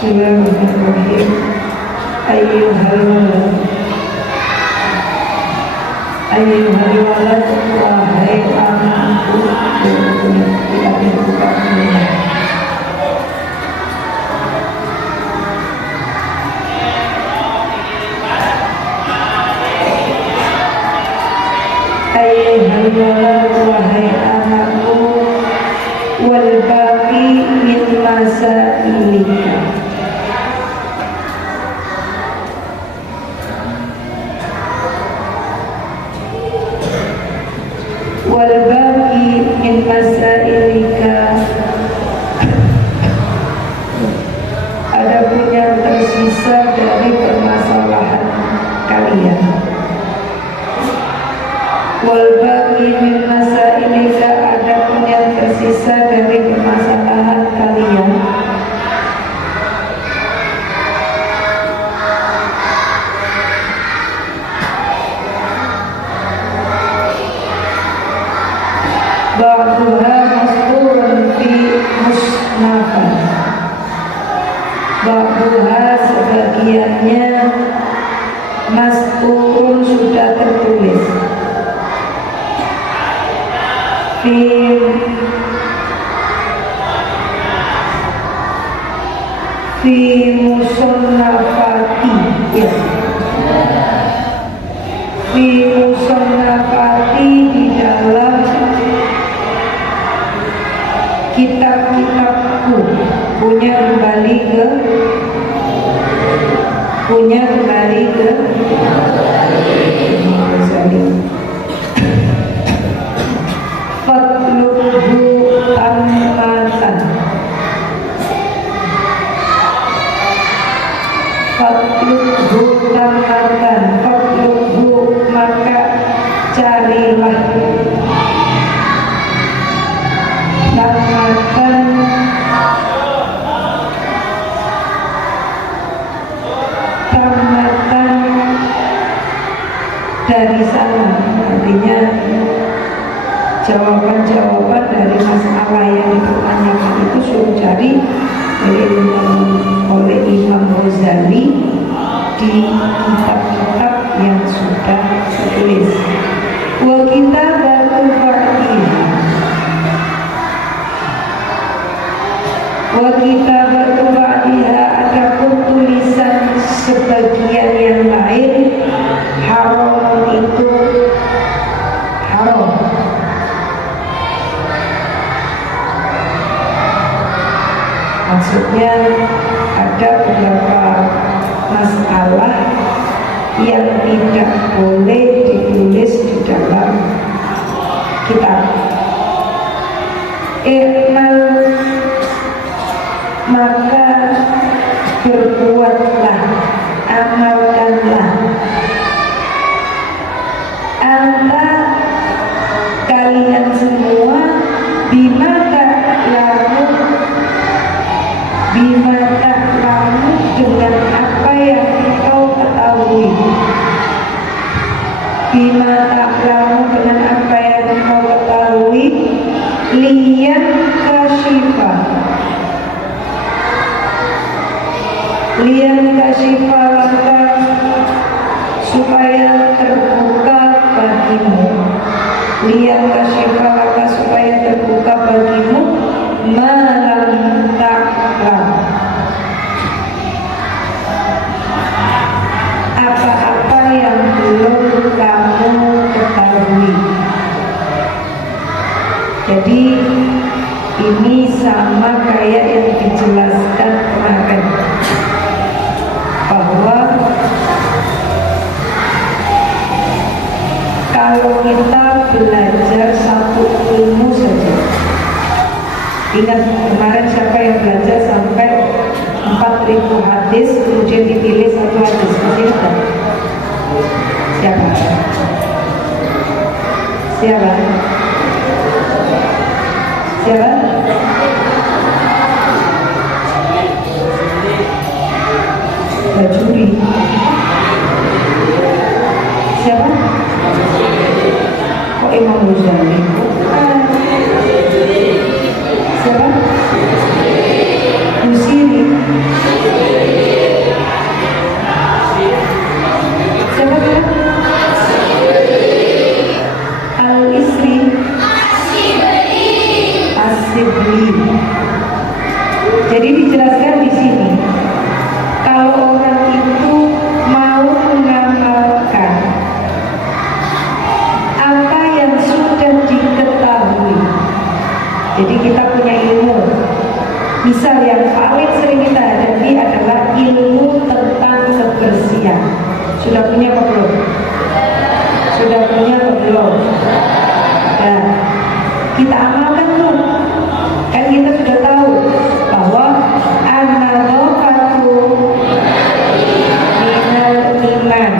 Bismillahirrahmanirrahim. Ayyuhal walad, wahai anakku, tidak dibuka dunia. Ayyuhal walad, wahai anakku, wal baqi min masailika. Wal baqi min masailika, adapun yang tersisa dari permasalahan kalian. Wal baqi min masailika, adapun yang tersisa dari permasalahan kalian. Ba'duha masturun fi musnafan. Ba'duha sebagiannya masturun sudah tertulis fi musannafati, ya. Fi musannafati, di dalam kitab-kitabku, punya kembali ke Fatlubhu ammatan. Fatlubhu ammatan. Fatlubhu, maka carilah ammatan, dari sana. Artinya jawaban-jawaban dari masalah yang dipertanyakan itu suruh cari oleh Imam Ghazali di kitab-kitab yang sudah tertulis. Wa kitabatu ba'diha, wa kitabatu ba'diha, adapun tulisan sebagian yang lain, haram, itu haram. Maksudnya ada beberapa masalah yang tidak boleh ditulis di dalam kitab. I'mal, maka berbuatlah, amalkanlah, anta, kalian semua, bima ta'lamu, dengan apa yang kau ketahui. Bima ta'lamu, dengan apa yang kau ketahui. Liyan kasyifa, lantas supaya terbuka lihat kasyifalaka supaya terbuka bagimu malam taklam, apa-apa yang belum kamu ketahui. Jadi ini sama kayak yang dijelaskan kemarin, bahwa kalau kita belajar satu ilmu saja, ingat kemarin siapa yang belajar sampai 4.000 hadis kemudian dipilih satu hadis, masih ingat? Siapa? Siapa? Siapa? Bajuri. Siapa? Kok Imam Ghazali? Siapa? Busiri. Siapa? Al-Isri. As-Sibli. Jadi dijelaskan di sini, kalau orang itu mau mengamalkan apa yang sudah diketahui. Jadi kita punya ilmu. Misal yang paling sering kita hadapi adalah ilmu tentang kebersihan. Sudah punya apa belum? Sudah punya apa belum? Nah, kita amalkan tuh. Kan kita sudah tahu bahwa an-nadhafatu minal iman.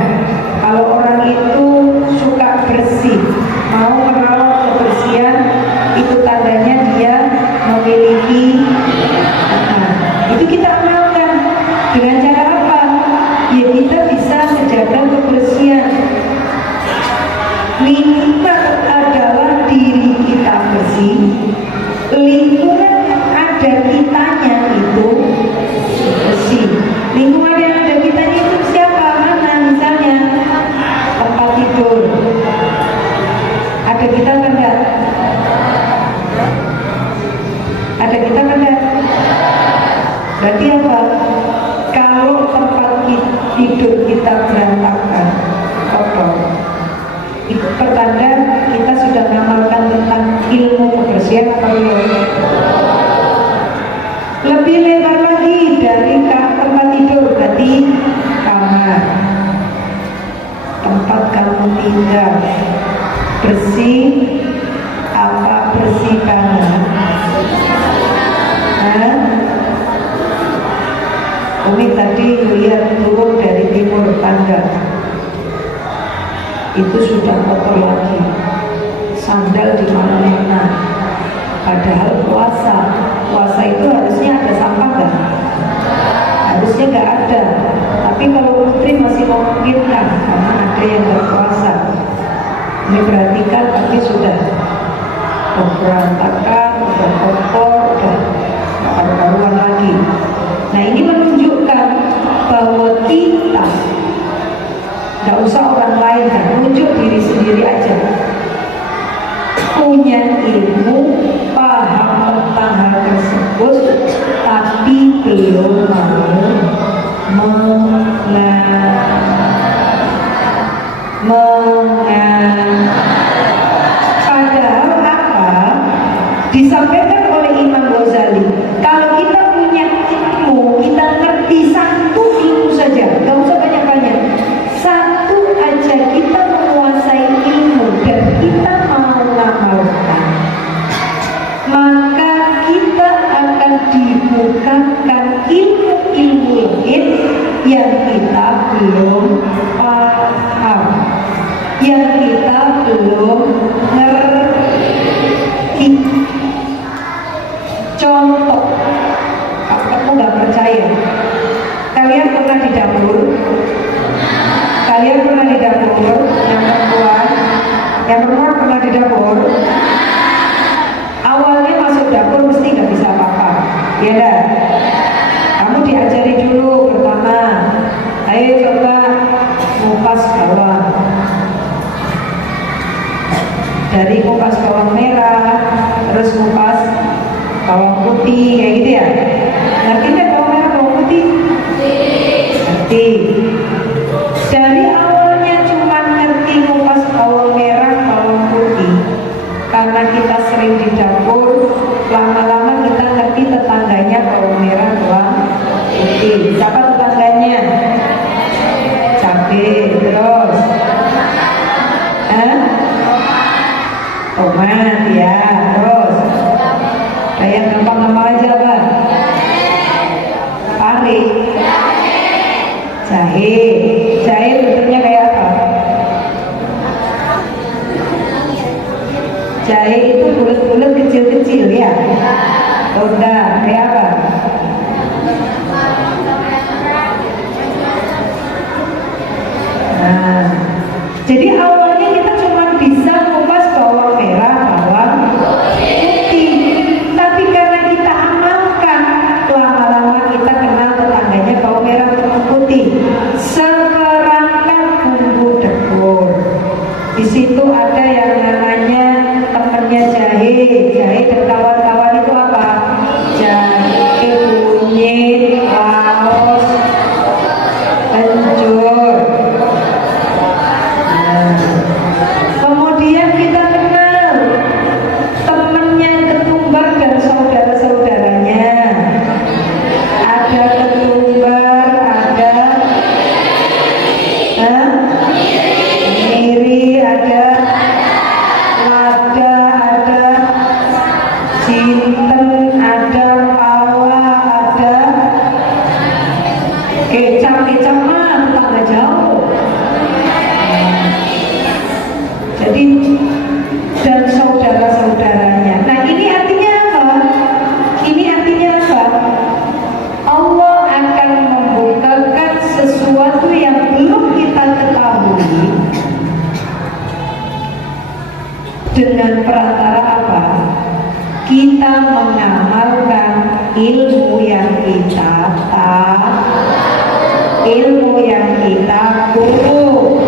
Kalau orang itu suka bersih, mau merawat kebersihan, itu tandanya dia memiliki iman. Itu kita amalkan dengan cara apa? Ya kita bisa menjaga kebersihan. Nikmat adalah diri kita bersih, lingkungan yang ada kitanya itu bersih. Lingkungan yang ada kitanya itu siapa? Mana? Misalnya tempat tidur, ada kita kan enggak? Ada kita kan enggak? Berarti apa? Kalau tempat tidur kita berantakan, kotor, itu pertanda kita sudah mengamalkan tentang ilmu kebersihan apa belum? Lebih lebar lagi dari tempat tidur, berarti kamar, tempat kamu tinggal bersih apa bersih banget? Umi tadi lihat turun dari timur tangga, itu sudah kotor lagi, sandal di mana-mana. Padahal puasa itu harusnya ada sampah nggak? Harusnya nggak ada. Tapi kalau putri masih memungkinkan karena ada yang berpuasa. Ini perhatikan, tapi sudah berantakan, sudah kotor, sudah karuan lagi. Nah ini menunjukkan bahwa kita nggak usah orang lain, kan, tunjuk diri sendiri aja. Punya ilmu, paham tentang hal tersebut, tapi belum mau padahal apa? Disampaikan oleh Imam Ghazali, kalau kita punya ilmu, kita ngerti satu ilmu saja, gak usah banyak-banyak, satu aja kita menguasai ilmu dan kita mau mengamalkan, maka kita akan dibukakan ilmu-ilmu lain yang kita belum paham, yang kita belum ngerti. Contoh, kamu nggak percaya, kalian pernah di dapur? Kalian pernah di dapur? Yang perempuan pernah di dapur? Awalnya masuk dapur mesti nggak bisa apa-apa, ya dah. Kamu diajari dulu pertama, ayo coba ngupas bawang. Dari kupas bawang merah, terus kupas bawang putih, kayak gitu ya. Ngerti nggak bawang merah, bawang putih? Ngerti. Dari awalnya cuma ngerti kupas bawang merah, bawang putih, karena kita sering di dapur, lama-lama kita ngerti tetangganya bawang merah, bawang putih. Siapa tetangganya? Cabai, terus tomat ya, terus kayak gampang-gampang aja Pak. Pare, jahe, jahe bentuknya kayak apa? Jahe itu bulat-bulat kecil-kecil ya. Roda kayak apa? Nah, jadi awalnya kita cuma bisa kupas bawang merah, bawang putih. Tapi karena kita amalkan, lama-lama kita kenal tetangganya bawang merah, bawang putih. Seperangkat bumbu dapur. Di situ ada yang namanya temannya jahe, jahe dan kawan-kawan itu apa? Jahe, kunyit, laos, kencur. Kemudian kita kenal temannya ketumbar dan saudara-saudaranya. Ada ketumbar, ada miri, ada lada, ada jinten, ada pala, ada kecap mah tetangga jauh. Jadi dan saudara-saudaranya. Nah ini artinya apa? Ini artinya apa? Allah akan membukakan sesuatu yang belum kita ketahui dengan perantara apa? Kita mengamalkan ilmu yang kita ilmu yang kita guru.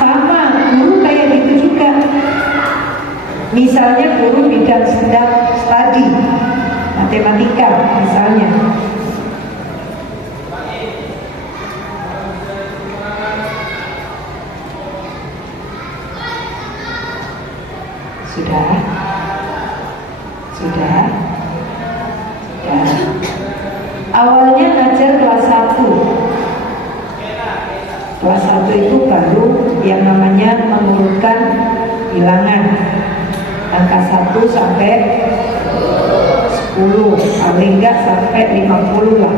Sama guru kayak gitu juga. Misalnya guru bidang studi matematika misalnya. Sudah. Awalnya ngajar kelas 1. Kelas 1 itu baru yang namanya mengurutkan bilangan. Angka 1 sampai 10, paling enggak sampai 50 lah.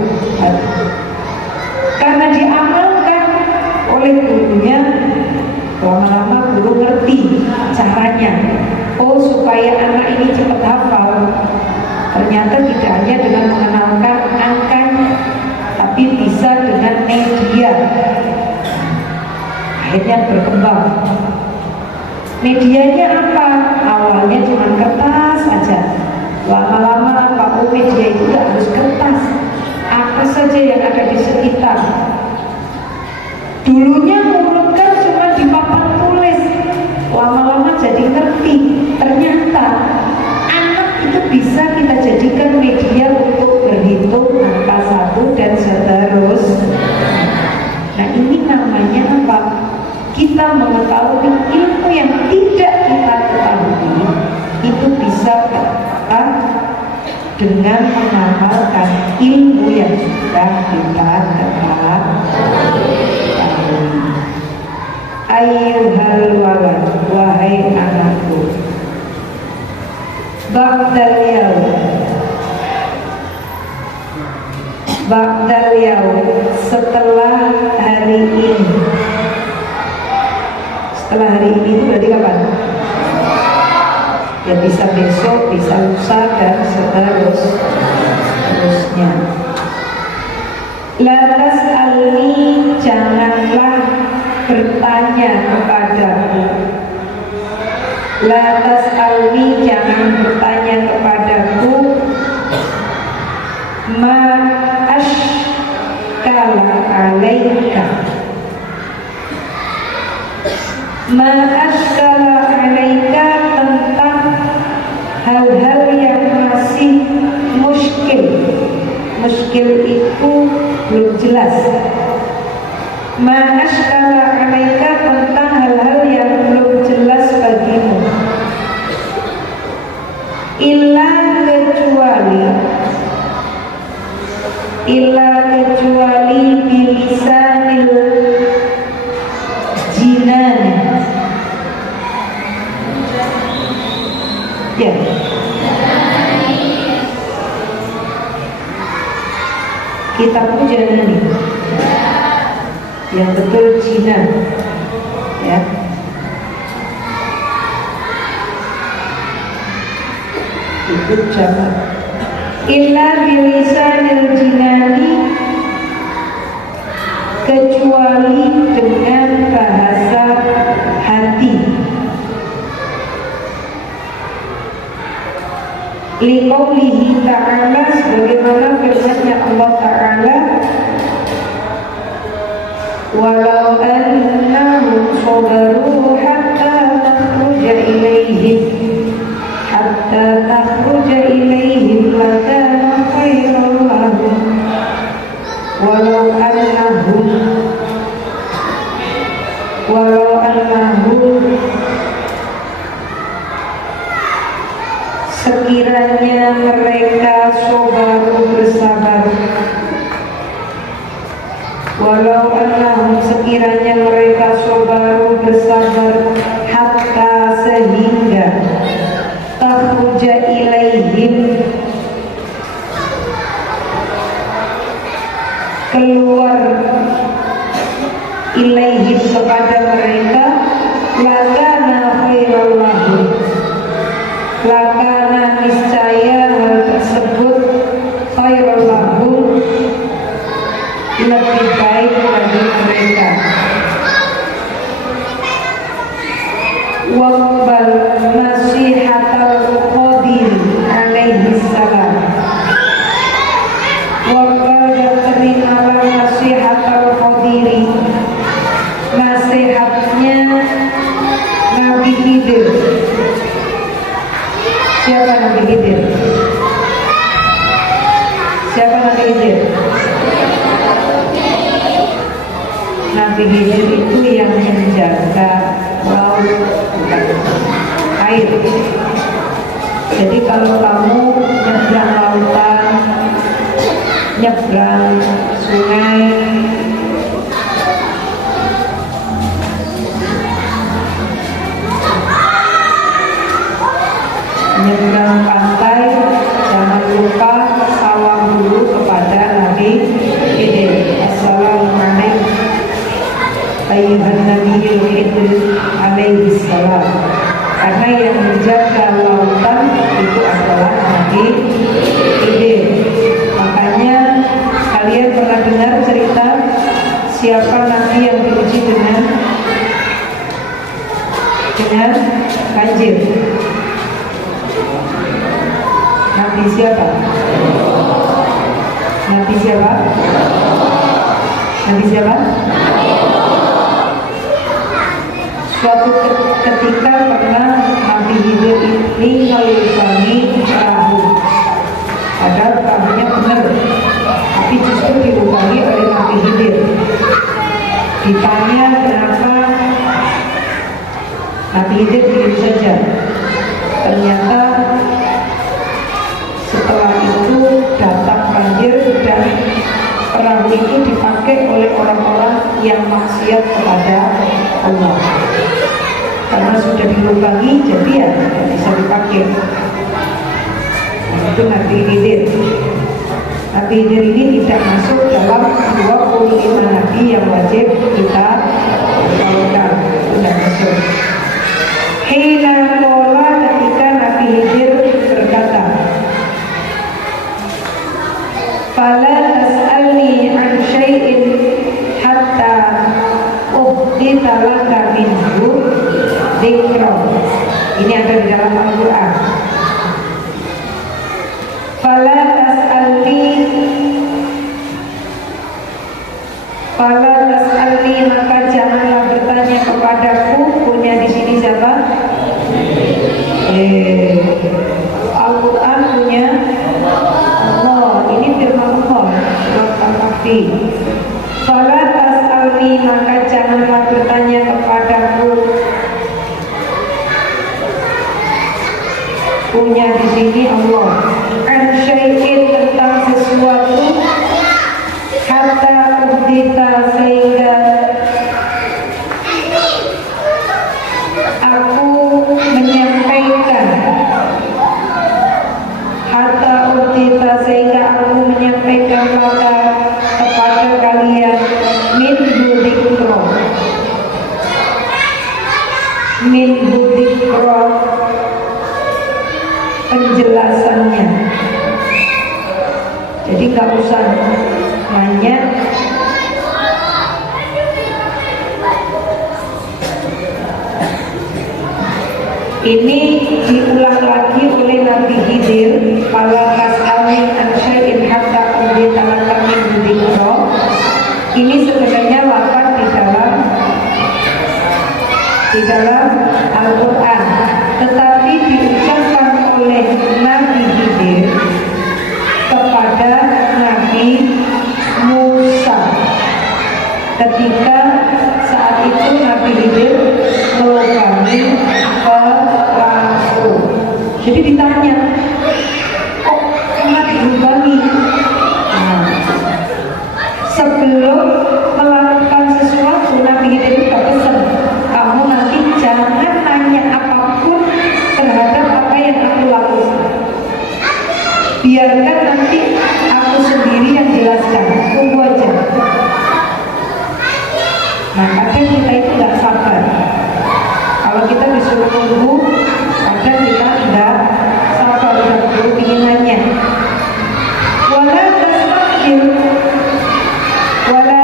Karena diamalkan oleh gurunya, lama-lama guru ngerti caranya. Oh, supaya anak ini cepat hafal, ternyata tidak hanya dengan mengenalkan angkanya, tapi bisa dengan media. Akhirnya berkembang. Medianya apa? Awalnya cuma kertas saja. Lama-lama Pak media itu harus kertas. Apa saja yang ada di sekitar. Dulunya mengurutkan cuma di papan tulis. Lama-lama jadi ngerti. Ternyata anak itu bisa kita jadikan media untuk berhitung angka 1 dan seterusnya. Nah ini namanya apa? Kita mengetahui ilmu yang tidak kita ketahui itu bisa kita dengan mengamalkan ilmu yang sudah kita ketahui. Ayyuhal walad, wahai anakku, ba'dal yaum, setelah hari ini. Setelah hari ini itu berarti kapan? Ya bisa besok, bisa lusa dan seterusnya. Lantas alni, janganlah bertanya kepadaku. Lantas alni, jangan bertanya kepadaku. Ma ashkala alaika, Ma'askala alaika, tentang hal-hal yang masih muskil. Muskil itu belum jelas. Ma'askala alaika, tentang hal-hal yang belum jelas bagimu. Illa kecuali bilisanil jinan. Ya. Kitabku jangan nih. Yang betul jinan. Ya. Itu jangan. Illa bilisanil jinani, kecuali dengan bahasa hati. Liqaulihi ta'ala, sebagaimana firman-Nya Allah Ta'ala, walau annahum sabaru hatta takhruja ilaihim lakana khairan lahum. Walau annahum, sekiranya mereka sabaru, bersabar. Walau annahum, sekiranya mereka sabaru, bersabar, hatta, sehingga takhruja ilaihim, keluar ilaihim, kepada mereka, lakana khairan lahum, lakana, niscaya hal tersebut, khairan lahum, lebih baik bagi mereka. Waqbal nasihatal Qadir alaihi salam. Waqbal, dan terimalah nasihatal Qadiri, nasihatnya Nabi Khidir. Siapa Nabi Khidir? Siapa Nabi Khidir? Nabi Khidir itu yang menjaga laut, air. Jadi kalau kamu nyebrang lautan, nyebrang sungai, nyebrang pantai, jangan lupa salam dulu kepada Nabi Khidir. Assalamualaikum ayyuhan nabiyul Khidir alaihi salam. Karena yang menjaga lautan itu adalah Nabi Khidir. Makanya kalian pernah dengar cerita siapa Nabi yang diuji dengan banjir? Nabi siapa? Nabi siapa? Nabi siapa? Suatu ketika pernah Nabi Khidir ini melubangi perahu. Padahal perahunya benar, tapi justru dilubangi oleh Nabi Khidir. Ditanya kenapa, Nabi Khidir diam saja. Ternyata setelah itu datang banjir dan perahu itu dipakai oleh orang-orang yang maksiat kepada Allah. Karena sudah dilubangi, jadi ya tidak bisa dipakai. Nah, itu Nabi Khidir. Nabi Khidir ini tidak masuk dalam 25 nabi yang wajib kita tahukan. Itu tidak masuk. Hina kola, ketika Nabi Khidir berkata, fala tas'alni an syai'in hatta uhditha laka minhu dzikra. Ini ada di dalam Al-Quran. Fala tas'alni, maka janganlah bertanya kepadaku, punya janganlah bertanya kepadaku. Punya di sini Allah. An syai'in tentang sesuatu, hatta uhdita sehingga aku menyampaikan, hatta uhdita sehingga aku menyampaikan kepada kalian min dzikra, min dzikra penjelasannya. Jadi gak usah nanya ini. Diulang lagi oleh Nabi Khidir, fala tas'alni an syai'in hatta uhdita laka min dzikra. Ini sebenarnya lafaz di dalam Al-Quran, tetapi diucapkan oleh Nabi Khidir kepada Nabi Musa ketika saat itu Nabi Khidir melubangi perahu. Jadi ditanya, kok Nabi dilubangi? Nah, sebelum melakukan sesuatu Nabi Khidir juga pesan, kamu nanti jangan nanya apapun terhadap apa yang aku lakukan, biarkan nanti aku sendiri yang jelaskan, tunggu aja. Nah, kadang kita itu gak sabar. Kalau kita disuruh tunggu, kadang kita tidak sabar, udah dulu ingin nanya. Wala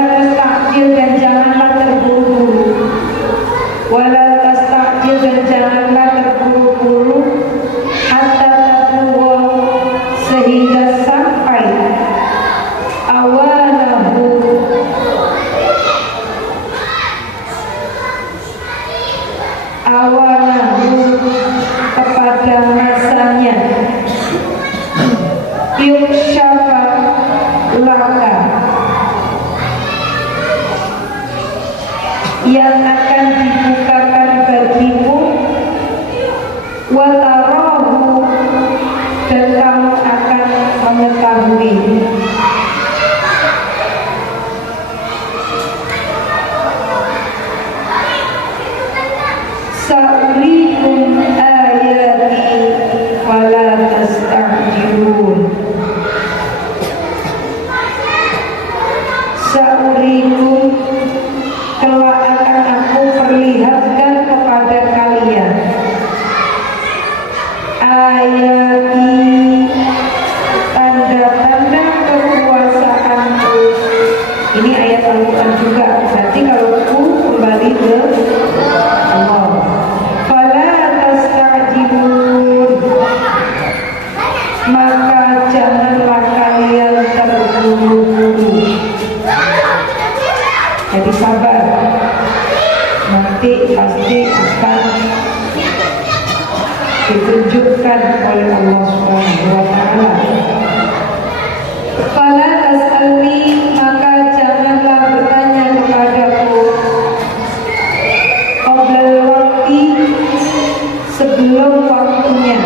tastakjil dan janganlah terburu-buru. Wala tastakjil dan janganlah terburu-buru, hatta tablugha sehingga sampai awalahu kepada masanya, yukshafa laka yang akan dibukakan bagimu, watarahu dan kamu akan mengetahui. Sa'urikum ayati wala tasta'jilun. Sa'urikum kelak akan aku perlihatkan kepada kalian ayati tanda-tanda kekuasaanku. Ini ayat Al-Quran juga. Berarti kalau aku kembali ke Allah. Maka janganlah kalian terburu-buru. Jadi sabar, nanti pasti akan ditunjukkan oleh Allah Subhanahu wa Ta'ala. Fala tas'alni, maka janganlah bertanya kepadaku, qoblal waqti, sebelum waktunya.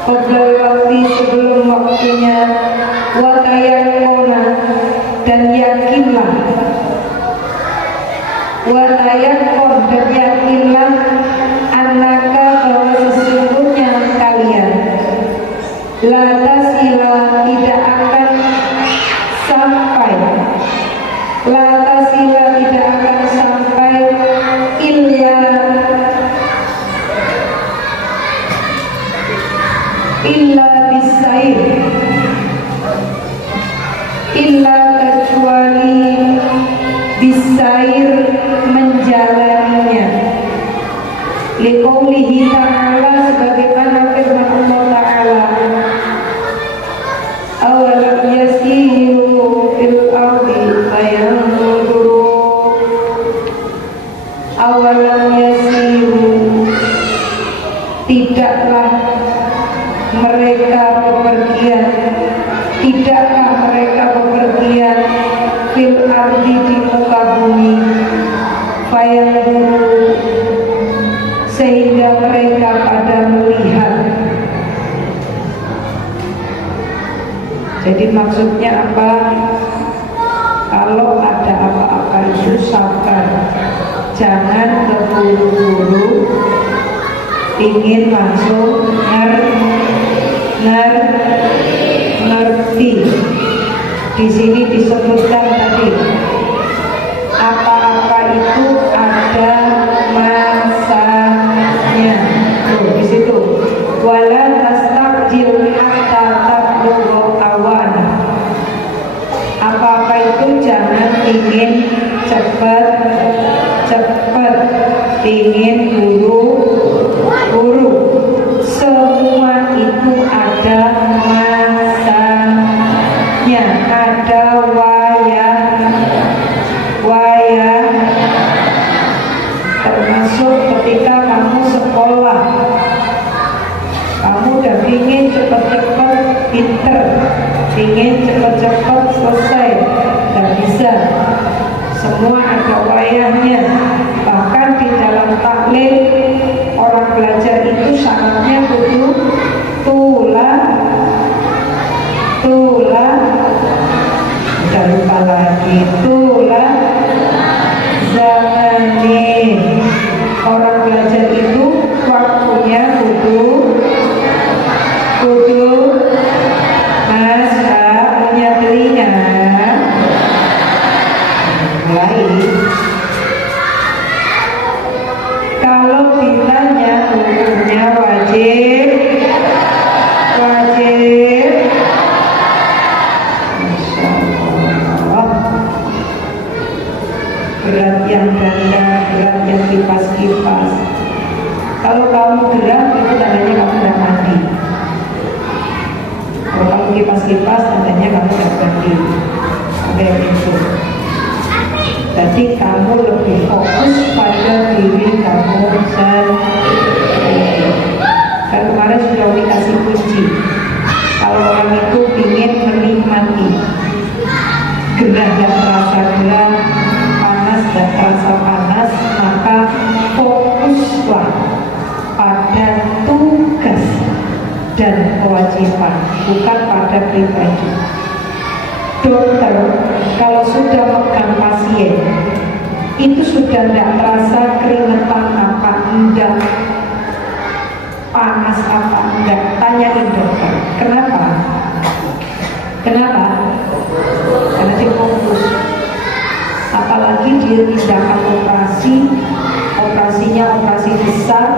Qoblal waqti, sebelum waktunya. Wa tayaqqona, dan yakinlah. Wa tayaqqon, dan yakinlah. Annaka, bahwa sesungguhnya kalian la tasila, tidak akan sampai, la tasila, tidak akan sampai illa bisair, illa kecuali bisair, menjalaninya. Liqaulihi ta'ala, sebagaimana firman Allah Ta'ala, awalam yasiru fil ardi fayanzuru, awalam yasiru, tidaklah mereka bepergian, tidakkah mereka bepergian fil ardi, di muka bumi, wayang guru sehingga mereka pada melihat. Jadi maksudnya apa? Kalau ada apa-apa itu sabar, jangan terburu-buru ingin langsung ngerti. Di sini disebutkan tadi apa-apa itu ada masanya. Tuh, di situ wala tastajil hatta tablugha awan. Apa-apa itu jangan ingin cepat, ingin buru-buru. Semua itu ada masanya, ada wayah. Termasuk ketika kamu sekolah, kamu udah ingin cepat-cepat pinter, ingin cepat-cepat selesai, dan bisa. Semua ada wayahnya. Bahkan di dalam taklim, orang belajar itu syaratnya kudu udah lupa lagi, zamani. Orang belajar itu waktunya kudu punya telinga. Mulai. Kalau ditanya hukumnya wajib. Masya Allah. Berat yang ganda, berat yang kipas-kipas. Kalau kamu gerak itu tandanya kamu udah mandi. Kalau kamu kipas-kipas tandanya kamu udah mandi. Kayak gitu. Jadi kamu lebih fokus pada diri kamu sendiri. Kan kemarin sudah dikasih kunci. Kalau orang itu ingin menikmati gerah dan terasa gerah, panas dan terasa panas, maka fokuslah pada tugas dan kewajiban, bukan pada pribadi. Dokter kalau sudah megang pasien itu sudah tidak terasa keringetan apa enggak, panas apa enggak, tanyain dokter. Kenapa? Karena dia fokus. Apalagi dia tindakan operasinya operasi besar.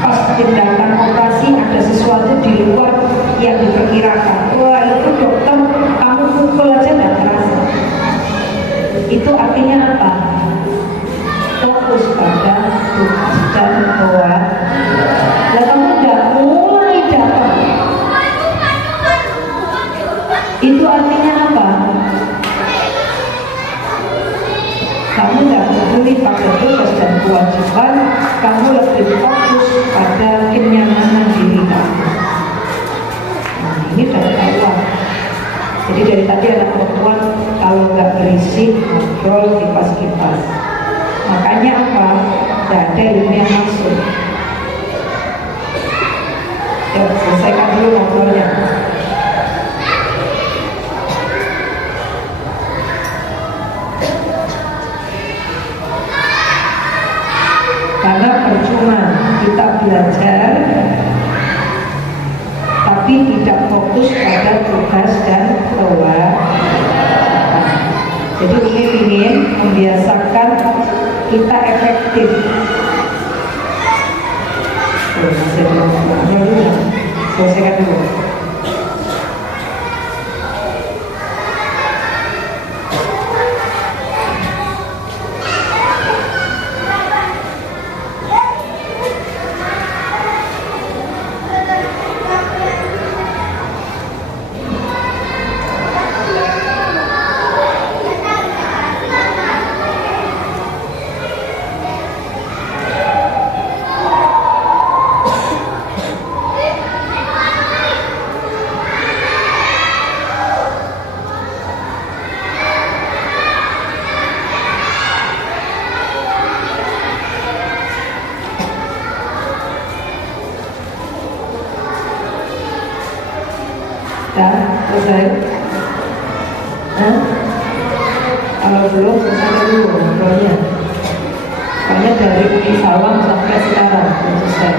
Pas tindakan operasi ada sesuatu di luar yang diperkirakan. Wah, itu dokter kamu pukul aja nggak terasa. Itu artinya apa? Fokus pada tugas dan doa. Lah kamu udah mulai datang. Itu artinya apa? Kamu nggak peduli pada tugas dan kewajiban, kamu lebih fokus pada kenyamanan diri kamu. Nah, ini udah ketahuan. Jadi dari tadi anak perempuan kalau nggak berisik, ngobrol, kipas-kipas. Makanya apa? Nggak ada ilmu yang masuk. Ya, selesaikan dulu ngobrolnya. Karena percuma kita belajar tapi tidak fokus pada tugas dan doa. Jadi ini ingin membiasakan kita efektif. Selesaikan dulu. Selesai? Hah? Kalau belum selesai dulu ngobrolnya. Soalnya dari Uni Sawang sampai sekarang belum selesai.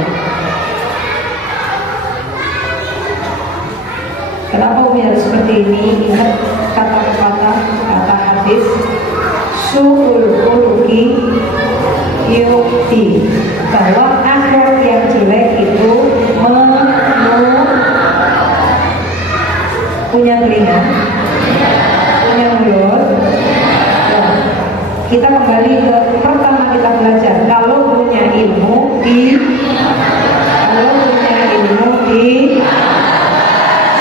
Kenapa Umi harus seperti ini? Ingat kata pepatah, kata hadis, su'ul khuluqi yu'ti, bahwa akhlak yang jelek itu punya telinga, punya mulut. Nah, kita kembali ke pertama kita belajar. Kalau punya ilmu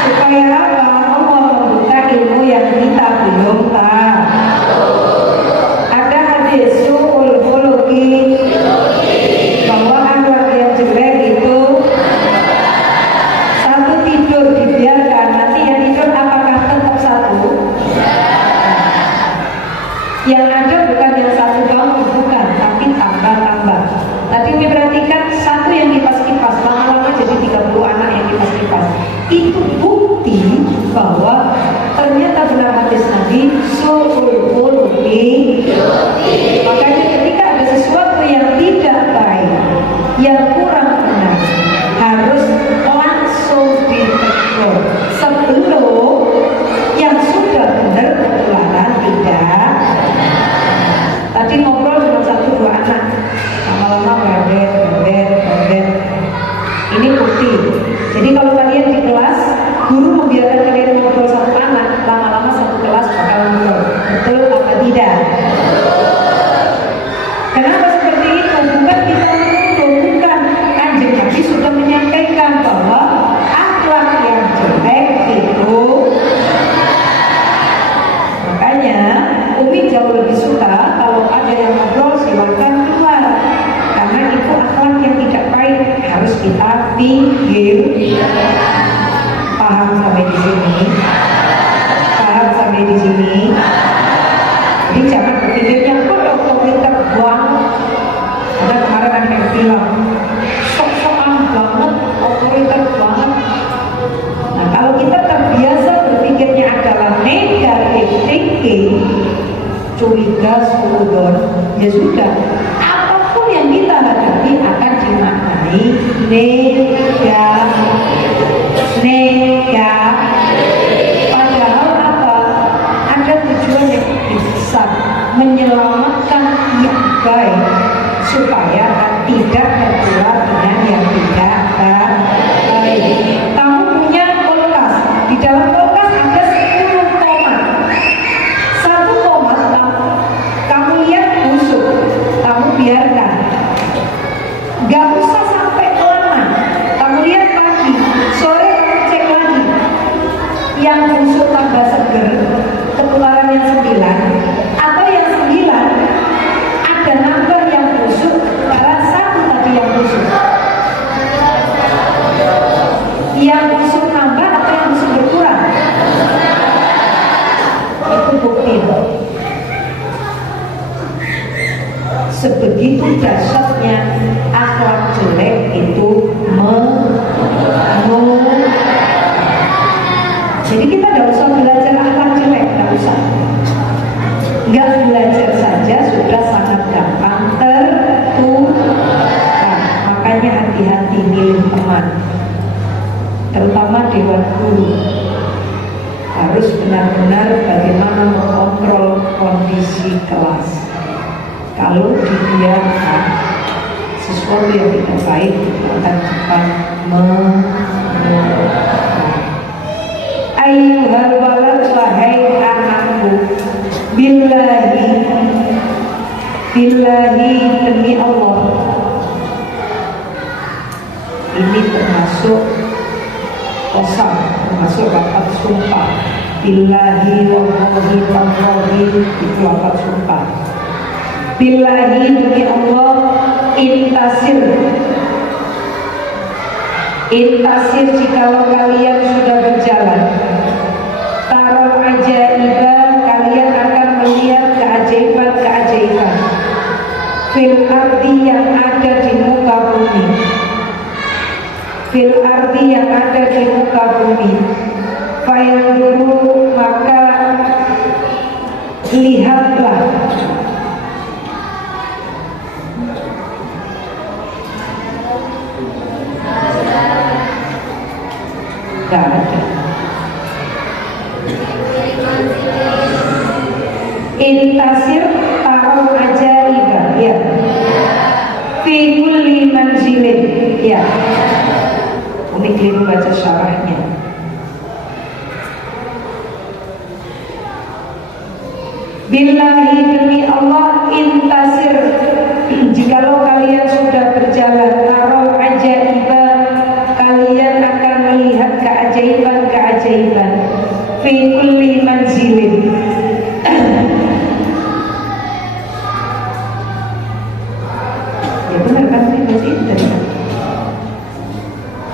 supaya apa? Allah membuka ilmu yang kita belum tahu. Ada hadis su'ul khuluqi, bahwa akhlak yang jelek itu satu, tidur dibiarkan, nanti yang tidur apakah tetap satu? Yang ada bukan yang satu bangun, bukan, tapi tambah-tambah. Tadi Umi perhatikan satu yang kipas-kipas, lama-lama jadi 30 anak yang kipas-kipas. Itu bukti bahwa ternyata benar hadis Nabi, su'ul khuluqi. Makanya ketika ada sesuatu yang tidak baik, yang kurang benar, harus langsung ditegur sebelum yang sudah benar ketularan tidak. Tadi ngobrol cuma 1-2 anak, lama-lama berbeda. Ini bukti. Jadi kalau kalian di kelas, guru membiarkan kalian ngobrol 1 anak, lama-lama 1 kelas bakal ngobrol. Betul apa tidak? Kenapa seperti itu? Bukan kita menuduh, bukan. Kanjeng Nabi sudah menyampaikan bahwa akhlak yang jelek itu, makanya Umi jauh lebih suka kalau ada yang ngobrol silakan keluar, karena itu akhlak yang tidak baik, harus kita pinggir. Paham sampai di sini? Paham sampai di sini? Jadi jangan berpikirnya kok otoriter banget. Ada kemarin ada yang bilang sok-sokan banget, otoriter banget. Nah kalau kita terbiasa berpikirnya adalah negative thinking, curiga, suudon, ya sudah, apapun yang kita hadapi akan dimaknai negatif. Padahal apa? Ada tujuan yang lebih besar, menyelamatkan yang baik supaya tidak tertular dengan yang tidak baik. Kamu punya kulkas, di dalam kulkas ada 10 tomat. 1 tomat kamu lihat busuk, kamu biarkan. Gak usah sampai lama, kamu lihat pagi, sore kamu cek lagi. Yang busuk tambah seger, ketularan yang 9, atau yang 9 ada nambah yang busuk, karena 1 tadi yang busuk. Yang busuk nambah atau yang busuk berkurang? Itu bukti. Sebegitu dahsyatnya akhlak jelek itu Jadi kita tidak usah belajar akhlak jelek, tidak usah. Nggak belajar saja sudah sangat gampang tertular. Makanya hati-hati milih teman, terutama dewan guru. Harus benar-benar bagaimana mengontrol kondisi kelas. Kalau dibiarkan sesuatu yang tidak baik, itu akan cepat ayyuhal walad, wahai anakku, billahi demi Allah. Ini termasuk qasam, termasuk lafaz sumpah. Billahi wallahi tallahi, itu lafaz sumpah. Billahi demi Allah, intasir jikalau kalian sudah berjalan, tarol ajaiba, kalian akan melihat keajaiban fil ardi yang ada di muka bumi, fa dulu, maka lihatlah. Gak ada. Intasir tahu ajaiba, ya. Fi kulli manzilin, ya. Ini keliru baca syarahnya. Billahi demi Allah, intasir, jikalau kalian sudah berjalan, tahu ajaiba, kalian akan melihat keajaiban-keajaiban. Fi kulli manzilin. Ya benar kan, ini baca itu tadi kan?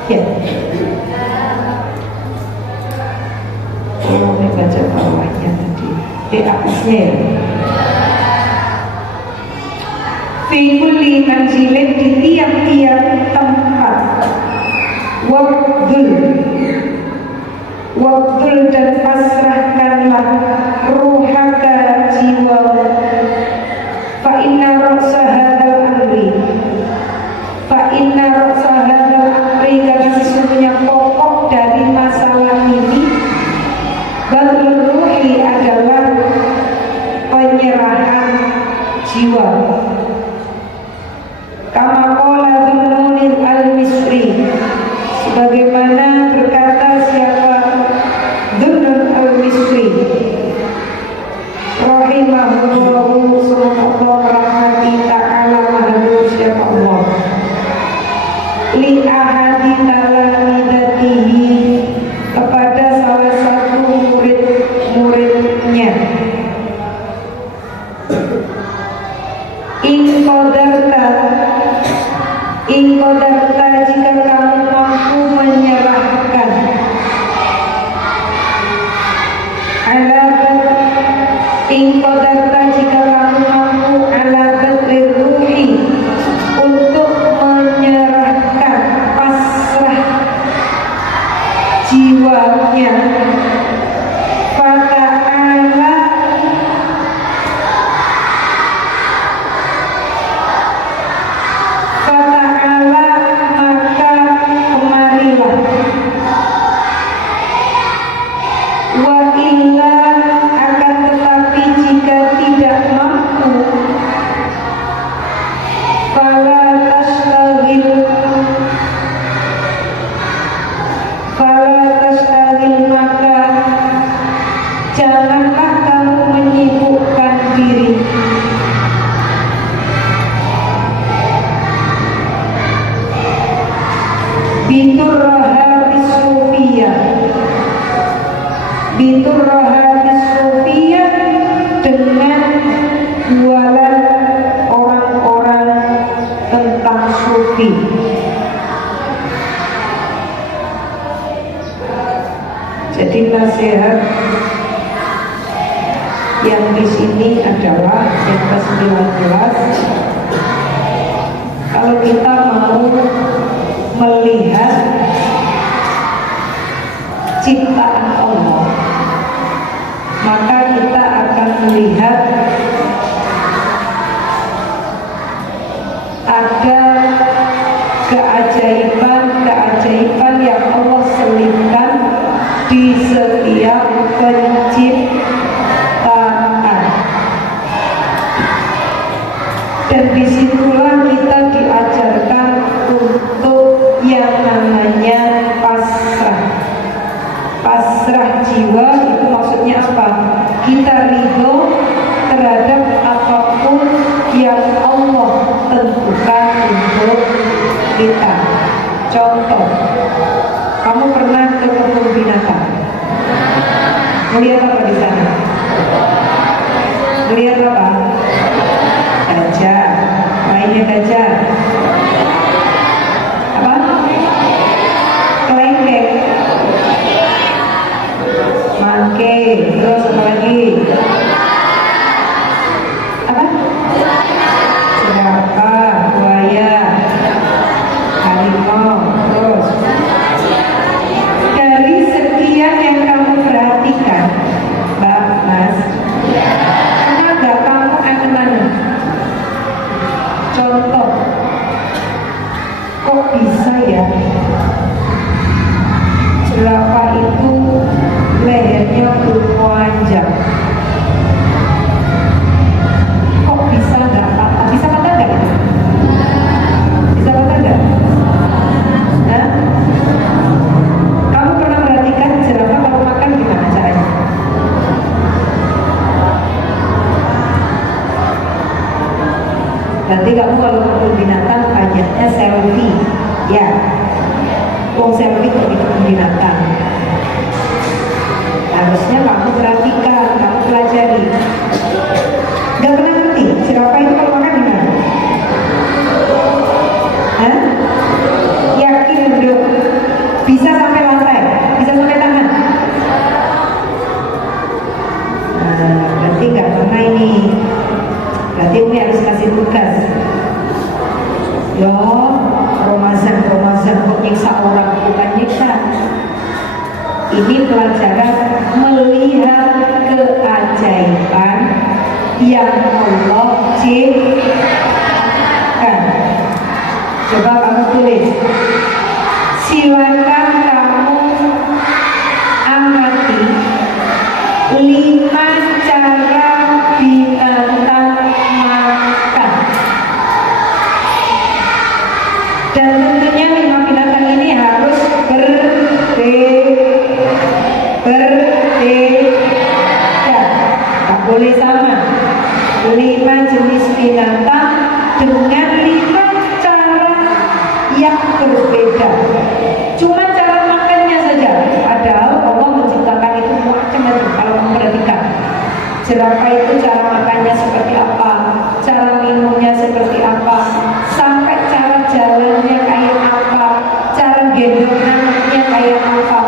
Ya. Oh, ini baca bawahnya tadi. Di atasnya ya. Fi kulli manzilin, di tiap-tiap tempat. Wabdul dan pasrahkanlah ruhaka jiwa. Fa inna ra'sa hadzal amri, karena sesungguhnya pokok dari masalah ini, badrul ruhi adalah penyerahan jiwa. Kama qala Dhunnun al-Misri, sebagaimana berkata siapa Dhunnun al-Misri rahimahullahu, semoga rahmati ta'ala mahadur siapa Allah, li ahadi talamidatihi, kepada salah satu murid-muridnya, in qadarta, jika kamu mampu menyerahkan, in qadarta, jika kamu mampu, ala badri ruhi, untuk menyerahkan, pasrah jiwanya, fata'ala, maka kemarilah. Wa illa, akan tetapi jika tidak mampu, fala tastagil, maka janganlah kamu menyibukkan diri. Biturraha bisufiyah, dengan jualan orang-orang tentang sufi. Jadi nasihat yang di sini adalah yang ke-19, kalau kita mau melihat ciptaan Allah, maka kita akan melihat ada keajaiban-keajaiban yang Allah selipkan di setiap penciptaan. Dan disitulah kita diajarkan untuk yang namanya pasrah jiwa. Itu maksudnya apa? Kita ridho terhadap apapun yang Allah tentukan untuk kita. Contoh, kamu pernah ke kebun binatang? Melihat apa di sana? Melihat apa? Gajah. Mainnya gajah. Apa? Kelengkeng. Mangke. Terus apa lagi? Apa? Jerapah, buaya, harimau. Terus dari sekian yang kamu Berarti kamu kalau ketemu binatang banyaknya selfie, ya. Wong selfie kok ketemu binatang. Harusnya kamu perhatikan, kamu pelajari. Gak pernah ngerti jerapah itu kalau makan gimana? Hah? Yakin dong? Bisa sampai lantai, bisa sampai tangan. Nah, berarti gak pernah ini. Berarti Umi harus kasih tugas. Yo, Romazan kok nyiksa orang, bukan nyiksa. Ini pelajaran melihat keajaiban yang Allah ciptakan. Coba kamu tulis. Silakan kamu amati 5 cara binatang makan. Dan tentunya 5 binatang ini harus berbeda, tak boleh sama. 5 jenis binatang dengan 5 cara yang berbeda. Cuma cara makannya saja. Padahal Allah menciptakan itu macam-macam. Kalau memperhatikan jerapah itu cara makannya seperti apa, cara minumnya seperti apa, sampai cara jalannya kayak apa, cara gendong anaknya kayak apa.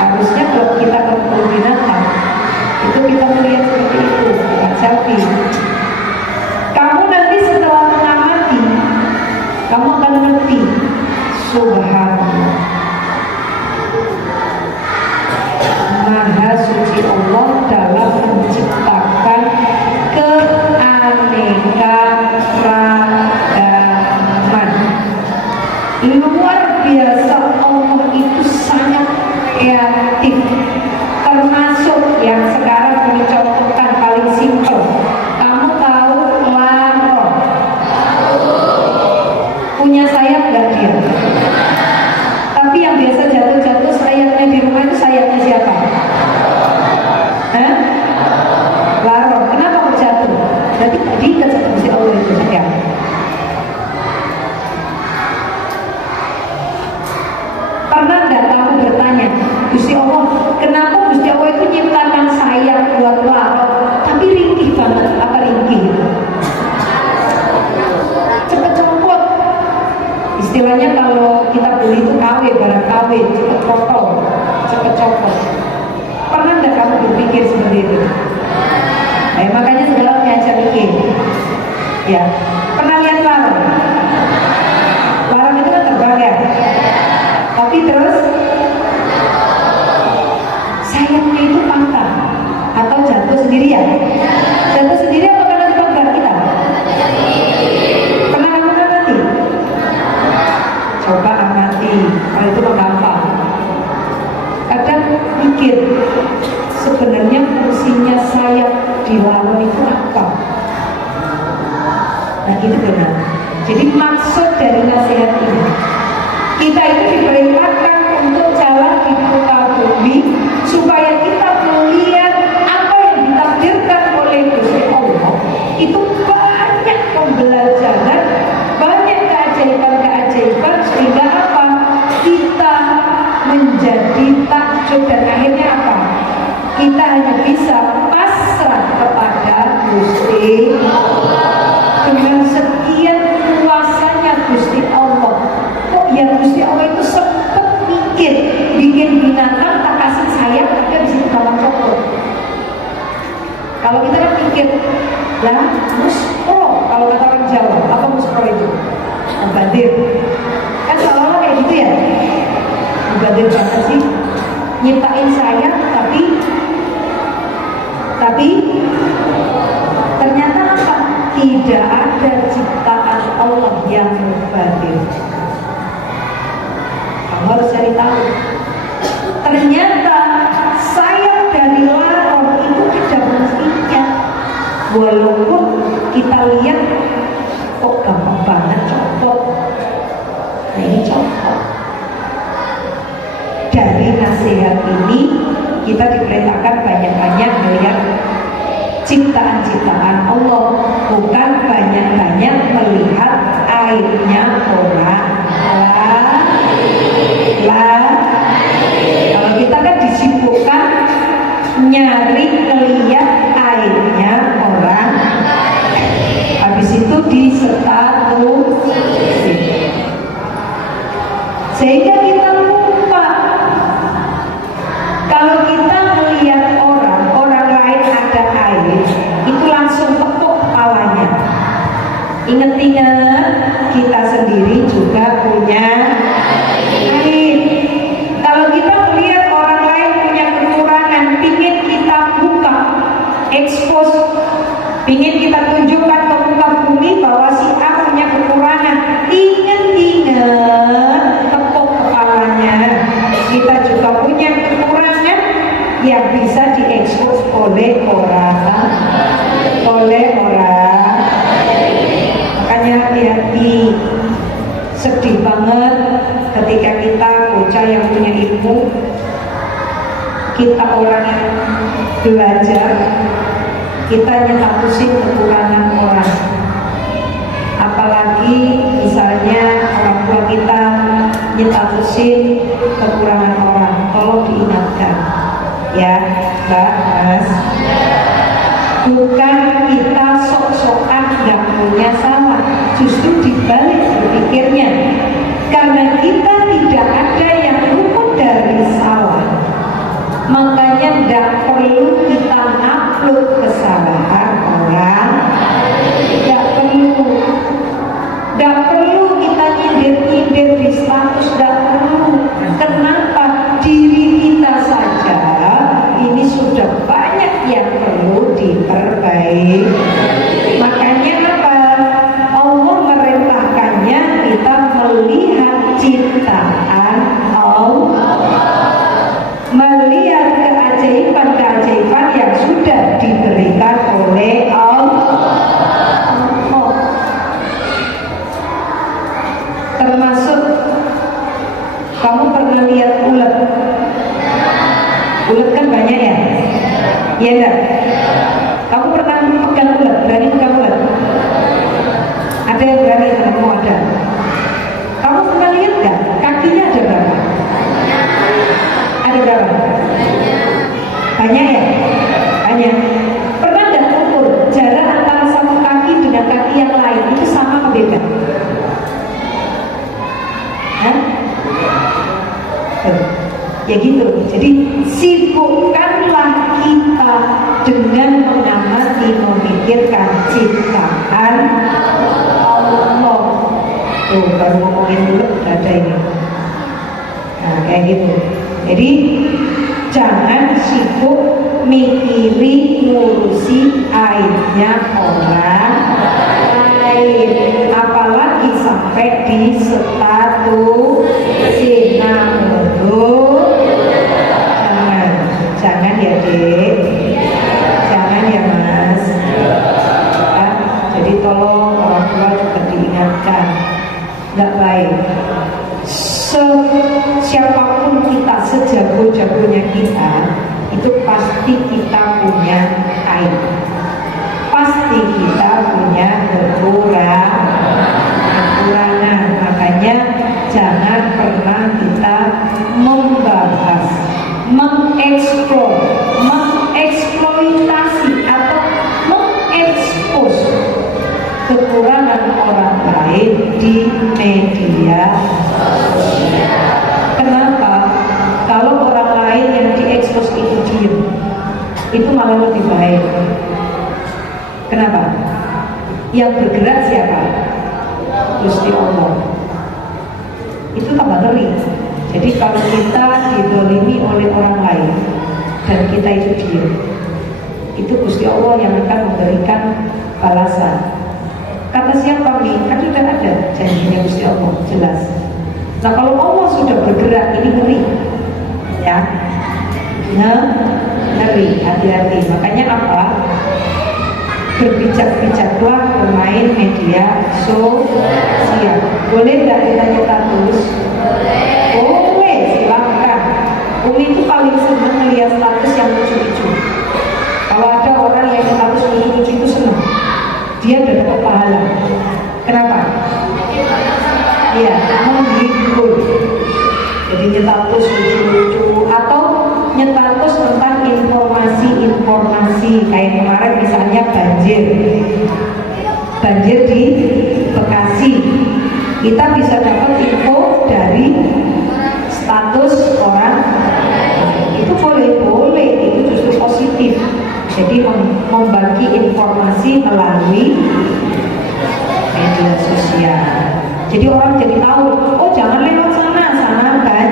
Harusnya kalau kita ketemu binatang itu kita melihat seperti itu, bukan selfie. Kamu nanti setelah mengamati, kamu akan mengerti. Subhanallah, Maha suci Allah dalam menciptakan keanekaragaman. Luar biasa, Allah itu sangat kreatif. Termasuk yang sekarang mencontohkan paling simpel. Kamu tahu laron? Punya sayap nggak dia? Tapi yang biasa jatuh-jatuh sayapnya di rumah itu sayapnya siapa? Hah? Laron. Kenapa kok jatuh? Jadi tadi ketemu si Allah itu sayap. Pernah nggak kamu bertanya, Gusti Allah, kenapa Gusti Allah itu nyiptakan sayap buat laron, tapi ringkih banget? Apa ringkih? Cepet copot. Istilahnya kalau kita beli itu KW, barang KW, cepet potong, cepet copot. Pernah nggak kamu berpikir seperti itu? Nah, makanya segala aja mikir. Ya, pernah lihat laron? Laron itu kan terbang ya. Tapi terus sayapnya itu patah atau jatuh sendirian? Jatuh sendiri apa karena dipegang kita? Pernah kamu amati? Coba amati, kalau itu gampang. Kadang mikir, sebenarnya fungsinya sayap di lawan itu apa? Nah itu benar. Jadi maksud dari nasihat ini, kita itu diperintahkan untuk jalan di muka bumi supaya kita melihat apa yang ditakdirkan oleh Gusti Allah. Itu banyak pembelajaran, banyak keajaiban-keajaiban, sehingga apa? Kita menjadi takjub dan akhirnya apa? Kita hanya bisa pasrah kepada Gusti dengan sekian kuasanya Gusti Allah. Ya Gusti Allah itu sempat mikir bikin binatang tak kasih sayap tapi habis itu malah copot. Kalau kita kan mikir, lah muspro, kalau kata orang Jawa, apa muspro itu? Mubadir. Kan seolah-olah kayak gitu ya. Mubadir banget sih, nyiptain sayap tapi ternyata apa? Tidak ada ciptaan Allah yang mubadir. Harus cari tahu. Ternyata sayap dari laron itu ada fungsinya. Walaupun kita lihat kok gampang banget copot. Nah ini copot. Dari nasihat ini kita diperintahkan banyak-banyak melihat ciptaan-ciptaan Allah, bukan banyak-banyak di status, sehingga kita lupa kalau kita melihat orang lain ada air, itu langsung tepuk kepalanya. Ingat-ingat, kita sendiri juga punya air. Kalau kita melihat orang lain punya kekurangan, pingin kita buka, expose, pingin kita tunjukkan ke muka bumi bahwa si A punya kekurangan, ingat-ingat, tepuk kepalanya. Kita juga punya kekurangan yang bisa diekspos oleh orang. Makanya hati-hati. Sedih banget ketika kita bocah yang punya ilmu, kita orang yang belajar, kita nyetatusin kekurangan orang. Apalagi misalnya orang tua kita nyetatusin kekurangan orang. Tolong diingatkan ya Mbak, Mas, bukan kita sok-sokan gak punya salah, justru dibalik berpikirnya, karena kita tidak ada yang luput dari salah, makanya tidak perlu kita upload kesalahan orang, tidak perlu kita nyindir-nyindir di status, tidak perlu. Kenapa? Diri kita saja ini sudah banyak yang perlu diperbaiki. Makanya apa? Allah merintahkannya kita melihat ciptaan Allah, melihat keajaiban-keajaiban yang sudah diberikan oleh Allah. Termasuk kamu pernah lihat ulet? Ulet kan banyak ya? Iya enggak? Kamu pernah pegang ulet? Berani pegang ulet? Ada yang berani? Kamu ada? Kamu pernah lihat enggak? Kakinya ada berapa? Ada berapa? Banyak ya? Banyak. Pernah enggak ukur jarak antara satu kaki dengan kaki yang lain itu sama atau beda? Hah? Ya gitu. Jadi sibukkanlah kita dengan mengamati, memikirkan ciptaan Allah. Tuh baru ngomongin dulu ada ini. Nah kayak gitu. Jadi jangan sibuk mikiri ngurusi aibnya orang lain, apalagi sampai di status sinamuru. Jangan ya Dek, jangan ya Mas. Jadi tolong orang tua juga diingatkan, nggak baik. Siapapun kita, sejago-jagonya kita, itu pasti kita punya aib, pasti kita punya kekurangan. Makanya jangan pernah kita membahas, mengeksplor, mengeksploitasi atau mengekspos kekurangan orang lain di media sosial. Kenapa? Kalau orang lain yang diekspos itu diem, itu malah lebih baik. Kenapa? Yang bergerak siapa? Gusti Allah. Itu tambah ngeri. Jadi kalau kita didolimi oleh orang lain dan kita itu diam, itu Gusti Allah yang akan memberikan balasan. Kata siapa nih? Kan sudah ada janjinya Gusti Allah, jelas. Nah kalau Allah sudah bergerak, ini ngeri, ya. Nah, ngeri, hati-hati. Makanya apa? Berbijak-bijaklah bermain media sosial. Boleh nggak kita status? Boleh, silakan. Umi itu paling senang melihat status yang lucu-lucu. Kalau ada orang yang status lucu-lucu itu senang, dia udah dapat pahala. Kenapa? Iya, menghibur. Jadi nyetatus lucu-lucu atau nyetatus tentang informasi-informasi kayak kemarin misalnya banjir di Kita bisa dapat info dari status orang, itu boleh, itu justru positif. Jadi membagi informasi melalui media sosial. Jadi orang jadi tahu, oh jangan lewat sana kan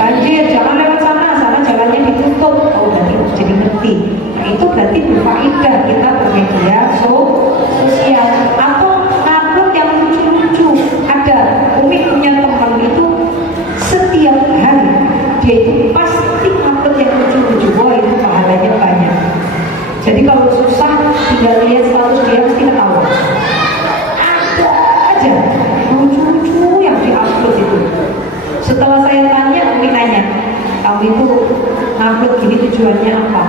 banjir, jangan lewat sana jalannya ditutup. Oh berarti jadi ngerti. Nah, itu berarti berfaedah kita bermedia sosial. Atau upload yang lucu-lucu. Ada Umi punya teman itu setiap hari dia itu pasti upload yang lucu-lucu. Wah itu pahalanya banyak. Jadi kalau susah tinggal lihat status dia mesti ketawa. Ada aja lucu-lucu yang diupload itu. Setelah saya tanya, Umi nanya, kamu itu upload gini tujuannya apa?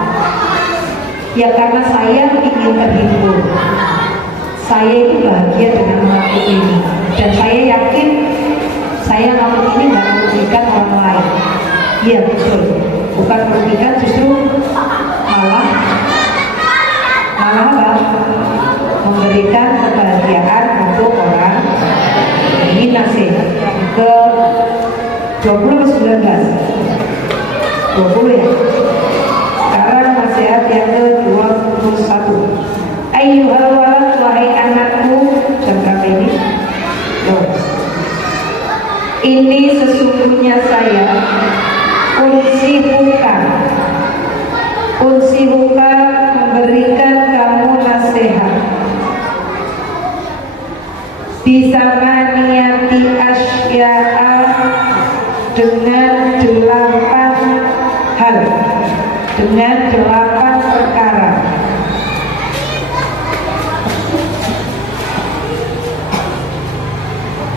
Ya karena saya ingin terhibur. Saya itu bahagia dengan mengupload ini. Dan saya yakin saya ngupload ini nggak merugikan orang lain. Iya betul, bukan merugikan, justru malah apa? Memberikan kebahagiaan untuk orang. Ini nasihat ke 20 atau 19? 20 ya? Sekarang nasihat yang ke 21. Ayyuhal walad, wahai anakku. Jam berapa ini? Loh. Ini sesungguhnya saya unsihuka memberikan kamu nasihat bisamaniyati asya'a dengan 8 hal, dengan 8 perkara.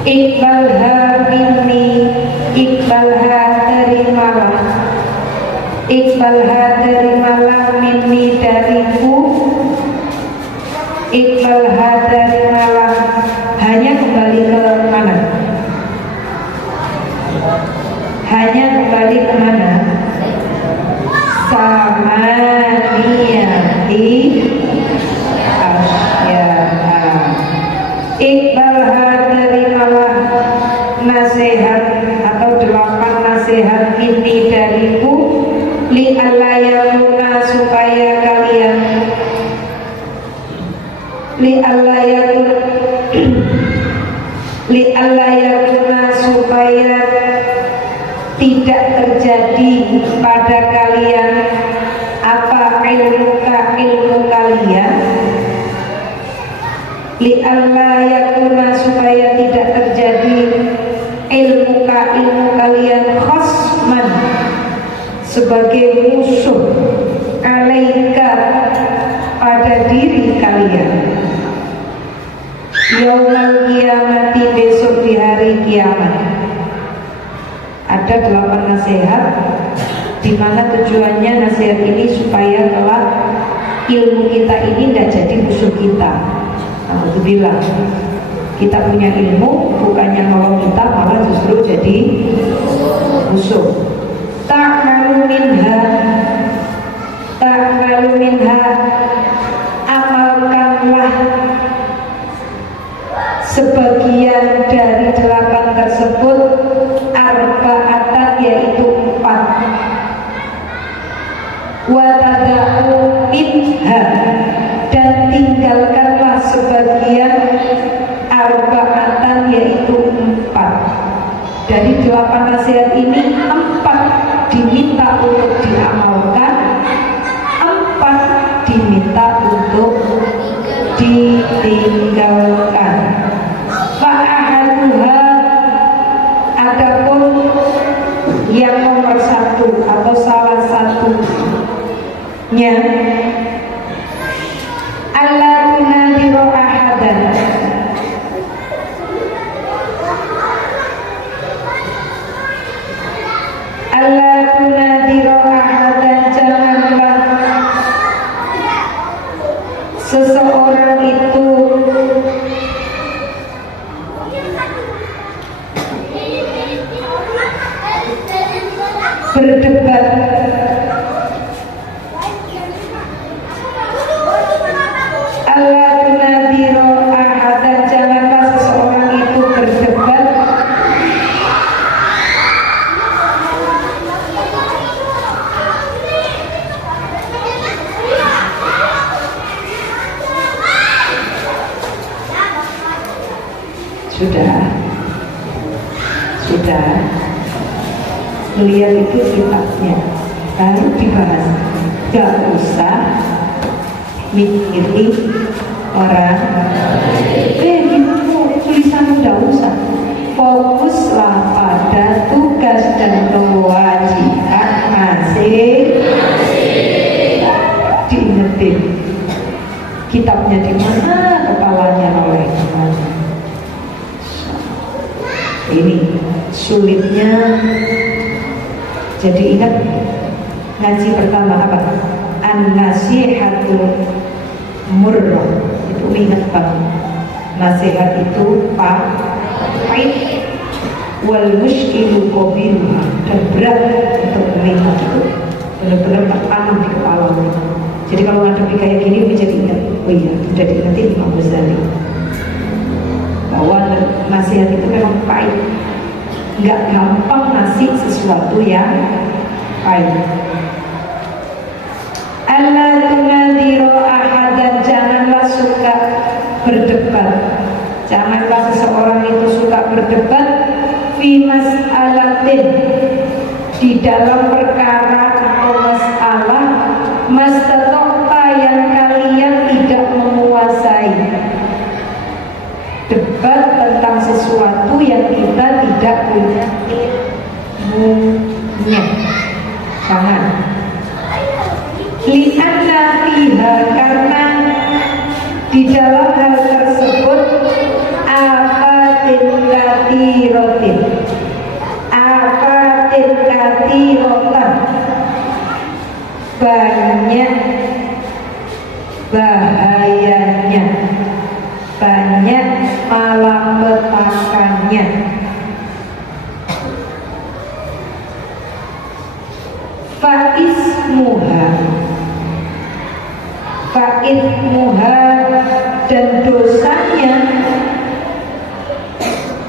Iqbalha minni, iqbalha terimalah, iqbalha terimalah minni dariku, iqbalha terimalah. Hanya kembali ke mana? Hanya kembali ke mana? Samaniyati asya'a. Iqbalha terimalah nasihat atau 8 nasihat ini dariku, li'allayakuna supaya kalian li'allayakuna supaya tidak terjadi pada kalian apa ilmu kalian, li'allayakuna supaya tidak terjadi ilmu kalian khosman sebagai musuh alaika pada diri kalian yaumal kiamati besok di hari kiamat. Ada 8 nasihat di mana tujuannya nasihat ini supaya kelak ilmu kita ini tidak jadi musuh kita. Alhamdulillah kita punya ilmu bukannya nolong kita, malah justru jadi musuh. Ta'malu minha amalkanlah sebagian dari 8 tersebut, arba'atan yaitu 4. Wa tada'u minha dan tinggalkanlah sebagian, arba'atan yaitu 4. Dari 8 nasihat ini 4 diminta untuk diamalkan, 4 diminta untuk ditinggalkan. Fa'ahaduha, adapun yang nomor 1 atau salah satunya, Allah tunadiru ahadan, Sudah lihat itu kitabnya baru dibahas, gak usah mikirin orang gitu, tulisan udah usah, fokuslah pada tugas dan kewajiban masing diingetin kitabnya di mana, kepalanya oleh kemana. Ini sulitnya. Jadi ingat ngaji pertama apa? An-nasihatul murrah. Itu ingat banget. Nasihat itu pahit, wal mushkilu qabiluha, dan berat untuk menerima itu, benar-benar tertanam di kepala. Jadi kalau ngadepi kayak gini menjadi ingat, oh iya, sudah diingetin Imam Ghazali bahwa nasihat itu memang pahit, nggak gampang ngasih sesuatu yang pahit. Allah tunadiro ahadan, janganlah suka berdebat, janganlah seseorang itu suka berdebat fi mas'alatin, di dalam perkara atau masalah mastatokta yang kalian tidak menguasai. Debat tentang sesuatu yang kita tidak punya ilmunya, jangan. Li'anna fiha, karena di dalam hal tersebut afatin katirotin, banyak bahayanya, banyak malapetakannya. Fa'ismuha, dan dosanya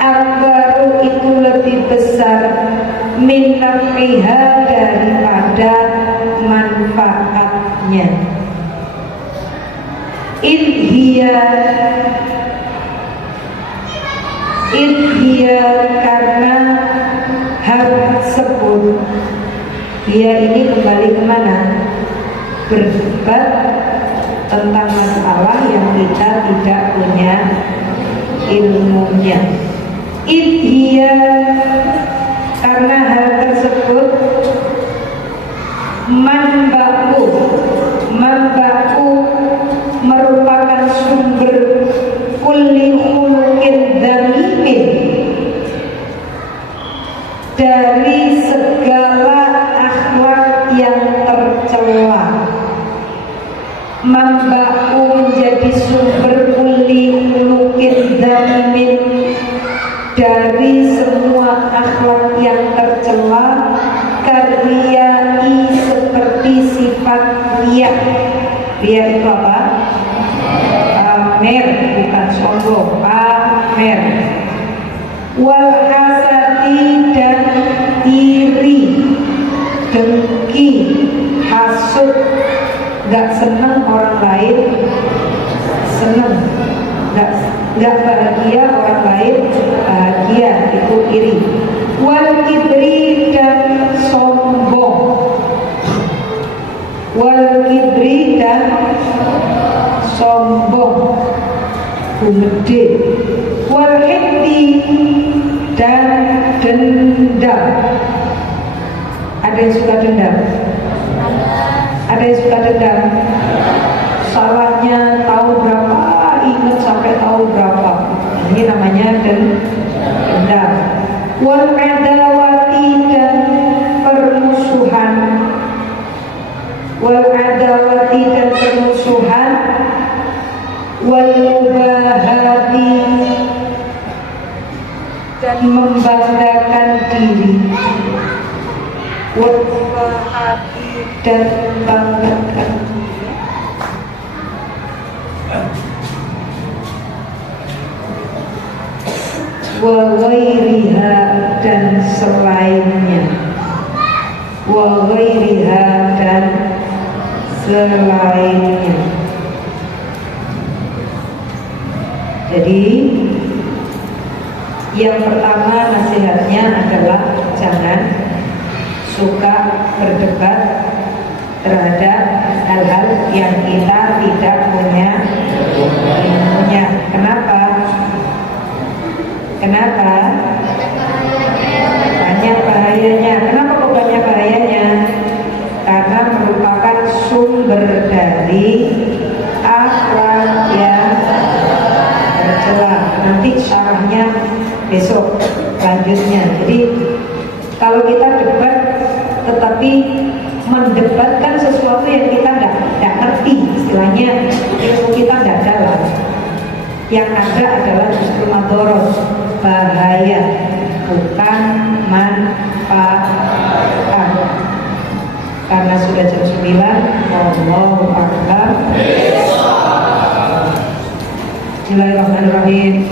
akbaru, itu lebih besar min nafiha, daripada manfaatnya. Idhiya, karena hal tersebut, dia ini kembali kemana? Berdebat tentang masalah yang kita tidak punya ilmunya. Idhiya, karena hal tersebut manba'u merupakan sumber kulli khuluqin dzamimin, dari segala akhlak yang tercela. Manba'u menjadi sumber kulli khuluqin dzamimin, dari semua akhlak yang tercela. Karyai, seperti sifat riya. Riya itu apa? Pamer, bukan sombong, pamer. Wal hasadi, dan iri, dengki, hasud, gak senang orang lain senang, gak bahagia orang lain bahagia, itu iri. Wal kibri, dan sombong. Wal kibri, dan sombong, gede. Wal hikdi, dan dendam. Ada yang suka dendam? Ada yang suka dendam? Salahnya tahu berapa, ingat sampai tahu berapa. Ini namanya dendam. Wal adawati, dan permusuhan. Wal adawati, dan permusuhan. Wal mubahati, dan membanggakan diri. Wal mubahati, dan membanggakan diri. Wa ghairiha, dan selainnya. Wa ghairiha, dan selainnya. Jadi Yang pertama nasihatnya adalah jangan suka berdebat terhadap hal-hal yang kita tidak punya ilmunya. Kenapa? Kenapa? Banyak bahayanya. Kenapa kok banyak bahayanya? Karena merupakan sumber dari akhlak yang tercela. Nanti arahnya besok lanjutnya. Jadi kalau kita debat tetapi mendebatkan sesuatu yang kita tidak ngerti, istilahnya ilmu kita tidak dalam, yang ada adalah justru madorot, bahaya, bukan manfaat. Karena sudah jam 9, Allahu Akbar. Bismillahirrahmanirrahim.